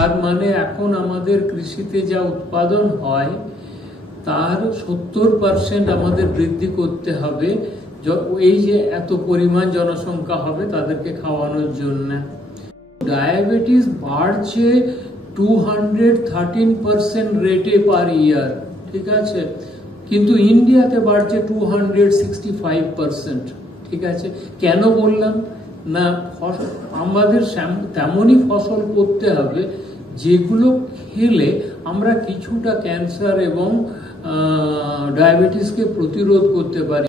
তার মানে এখন আমাদের কৃষিতে যা উৎপাদন হয় তার 70% আমাদের বৃদ্ধি করতে হবে, এই যে এত পরিমাণ জনসংখ্যা হবে তাদেরকে খাওয়ানোর জন্য। ডায়াবেটিস বাড়ছে 213% রেটে পার ইয়ার, ঠিক আছে, কিন্তু ইন্ডিয়াতে বাড়ছে 265%, ঠিক আছে। কেন বললাম না, আমাদের তেমনই ফসল করতে হবে যেগুলো খেলে আমরা কিছুটা ক্যান্সার এবং ডায়াবেটিসকে প্রতিরোধ করতে পারি।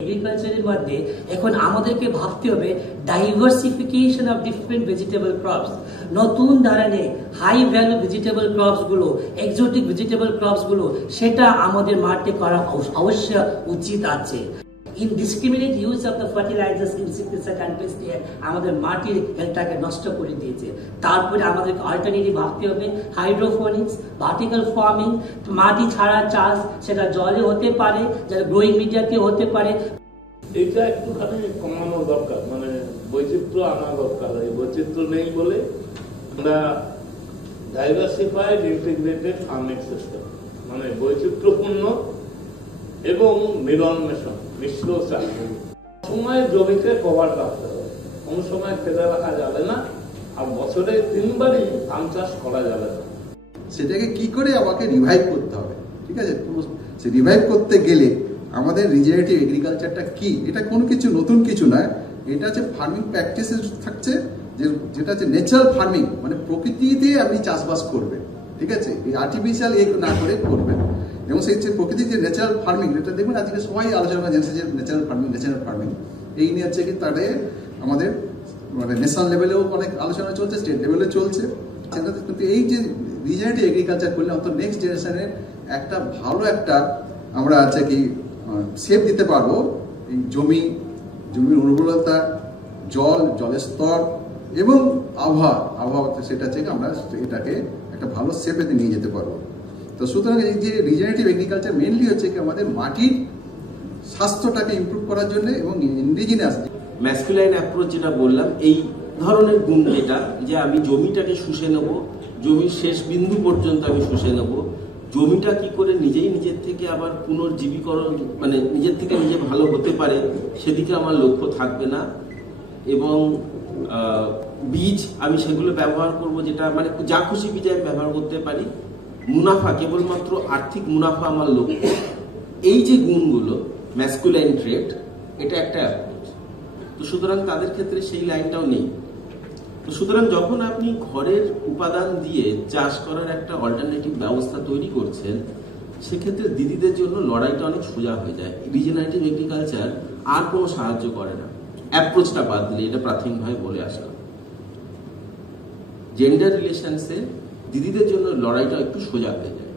এগ্রিকালচারের মধ্যে এখন আমাদেরকে ভাবতে হবে diversification of different vegetable crops, নতুন ধরনের হাই ভ্যালু ভেজিটেবল ক্রপস গুলো, এক্সোটিক ভেজিটেবল ক্রপস গুলো, সেটা আমাদের মাঠে করা অবশ্যই উচিত আছে। Indiscriminate use of the fertilisers, insecticide and pesticide আমাদের মাটির হেলথটাকে নষ্ট করে দিয়েছে। তারপরে আমাদেরকে অল্টারনেটিভ ভাবতে হবে হাইড্রোফোনিক্স, ভার্টিক্যাল ফার্মিং, মাটি ছাড়া চাষ, সেটা জলে হতে পারে, যারা গ্রোয়িং মিডিয়াতে হতে পারে। এটা একটুখানি কমানো দরকার, মানে বৈচিত্র্য আনা দরকার। এই বৈচিত্র্য নেই বলে আমরা ডাইভার্সিফাইড ইন্টিগ্রেটেড ফার্মিং সিস্টেম, মানে বৈচিত্র্যপূর্ণ এবং মিলনমেশন, মিশ্র চাষ। সময় জমিতে কভার রাখতে হবে, কোন সময় ফেলে রাখা যাবে না, আর বছরে 3 বারই ধান চাষ করা যাবে না। সেটাকে কি করে আমাকে রিভাইভ করতে হবে, ঠিক আছে। সে রিভাইভ করতে গেলে আমাদের রিজেনারেটিভ এগ্রিকালচারটা কি, এটা কোনো কিছু নতুন কিছু নয়, এটা হচ্ছে ফার্মিং প্র্যাকটিসেস থাকছে, যেটা হচ্ছে ন্যাচারাল ফার্মিং, মানে প্রকৃতিতে আপনি চাষবাস করবেন, ঠিক আছে, এই আর্টিফিশিয়াল না করে করবেন। এবং সেই প্রকৃতির যে ন্যাচারাল ফার্মিং, এটা দেখবেন আজকে সবাই আলোচনা জেনেছে যে ন্যাচারাল ফার্মিং এই নিয়ে হচ্ছে কি তাদের আমাদের মানে ন্যাশনাল লেভেলেও অনেক আলোচনা চলছে, স্টেট লেভেলে চলছে। কিন্তু এই যে রিজেনারেটিভ এগ্রিকালচার করলে অন্তত নেক্সট জেনারেশনের একটা ভালো একটা আমরা আছে কি সেভ দিতে পারবো। এই জমির উর্বরতা, জলের স্তর এবং আবহাওয়া সেটা হচ্ছে আমরা এটাকে একটা ভালো সেভেতে নিয়ে যেতে পারবো। তো সুতরাং এই যে রিজেনারেটিভ এগ্রিকালচার মেনলি হচ্ছে কি আমাদের মাটির স্বাস্থ্যটাকে ইমপ্রুভ করার জন্য এবং ইন্ডিজিনাস ম্যাসকুলাইন অ্যাপ্রোচ যেটা বললাম, এই ধরনের গুণ যেটা, যে আমি জমিটাকে শুষে নেব, জমির শেষ বিন্দু পর্যন্ত আমি শুষে নেব, জমিটা কি করে নিজের থেকে আবার পুনর্জীবীকরণ, মানে নিজের থেকে নিজে ভালো হতে পারে সেদিকে আমার লক্ষ্য থাকবে না। এবং বীজ আমি সেগুলো ব্যবহার করব, যেটা মানে যা খুশি বীজ আমি ব্যবহার করতে পারি। মুনাফা, কেবলমাত্র আর্থিক মুনাফা আমার লক্ষ্য। এই যে গুণগুলো ম্যাসকুলাইন ট্রেট, এটা একটা অ্যাপ্রোচ। তো সুতরাং তাদের ক্ষেত্রে সেই লাইনটাও নেই। তো সুতরাং যখন আপনি ঘরের উপাদান দিয়ে চাষ করার একটা অল্টারনেটিভ ব্যবস্থা তৈরি করছেন, সেক্ষেত্রে দিদিদের জন্য লড়াইটা অনেক সোজা হয়ে যায়। রিজেনারেটিভ এগ্রিকালচার আর কোনো সাহায্য করে না, অ্যাপ্রোচটা বাদ দিলে, এটা প্রাথমিকভাবে বলে আসলাম। জেন্ডার রিলেশনসে দিদিদের জন্য লড়াইটা একটু সোজা হয়ে যায়।